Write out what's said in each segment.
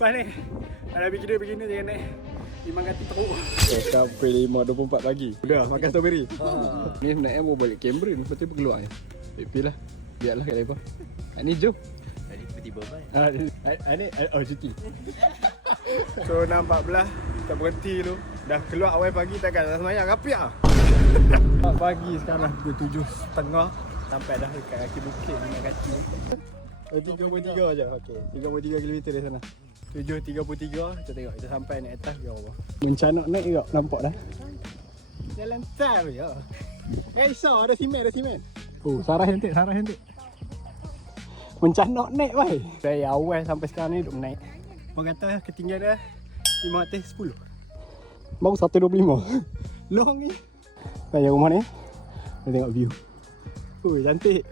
Lepas ni kalau begini jangan naik 5 kaki teruk. Sekarang pukul 5.24 pagi. Udah makan strawberry. Ni sebenarnya mau balik Cameron. Lepas tu keluar je. Pilih lah. Biarlah kat lepas. Ni jom. Tiba-tiba baik. Ni cuti. So 6.14 kita berhenti tu. Dah keluar awal pagi takkan dah semayang rapiak. Pagi sekarang pukul 7.30 sampai dah dekat kaki bukit 5 kaki. 3.3 je. Okey. 3.3 km dari sana. 7.33 kita tengok kita sampai naik atas ke bawah. Mencanak naik juga nampak dah. Jalan tar je. So ada simen. Oh, Sarah cantik. Mencanak naik weh. Dari awal sampai sekarang ni duk naik. Orang kata ketinggian dia 510. Baru 125. Long ni. Saya rumah ni. Kita tengok view. Cantik.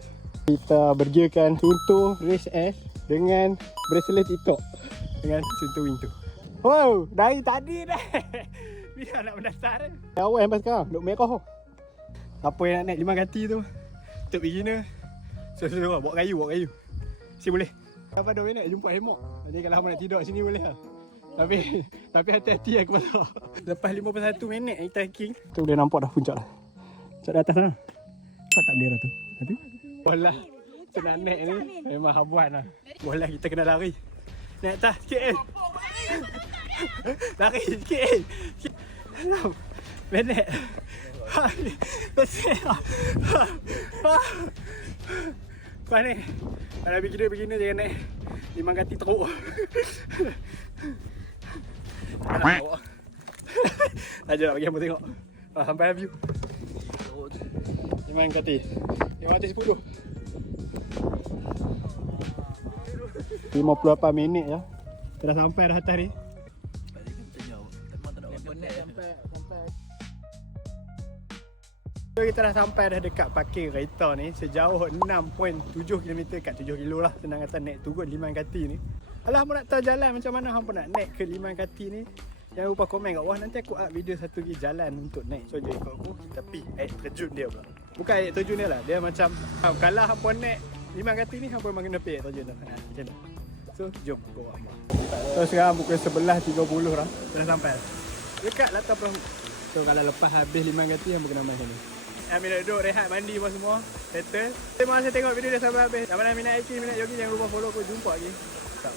Kita bergiakan contoh race S dengan bracelet TikTok. Dengan sentuh pintu. Wow, dari tadi dah. Biar nak mendaftar kan. Awal sampai sekarang duk merah. Siapa yang nak naik 5 kaki tu untuk beginner. So bawa kayu. Si boleh. Apa dah nak jumpa hemok. Jadi kalau hang nak tidur sini boleh lah. Tapi hati-hati aku pasal. Lepas 51 minit kita hiking. Tu boleh nampak dah puncak dah. Puncak di atas sana. Nampak tak bendera tu? Tadi. Bola senang naik ni memang habuan lah. Bola kita kena lari. Naik atas sikit kan. Lari sikit kan. Dalam minit. Bersih lah. Lepas ni kalau begini jangan naik 5 kaki teruk. Aja nak bagi hampa tengok. Sampai view 5 kaki 510. 58 minit ya. Kita dah sampai dah atas ni. So kita dah sampai dah dekat parking kereta ni. Sejauh 6.7 km kat 7 kilo lah. Senang kata naik turun 5 kaki ni. Alah hampa nak tahu jalan macam mana hampa nak naik ke 5 kaki ni, jangan lupa komen kat bawah. Nanti aku up video satu lagi jalan untuk naik. So je ikut aku. Tapi air terjun dia pula. Bukan air terjun dia lah. Dia macam kalau hampa naik 5 kaki ni hampa memang kena pergi air terjun tu. Macam tu. So jom aku bawa hampa. So sekarang pukul 11.30 dah. Dah sampai dah. Dekat latar perahu. So kalau lepas habis 5 kaki hampa kena main sini. Ambil duduk, rehat, mandi apa semua. Settle. Terima kasih tengok video dia sampai habis. Yang mana minat hiking, minat jogging, jangan lupa follow aku. Jumpa lagi. Stop.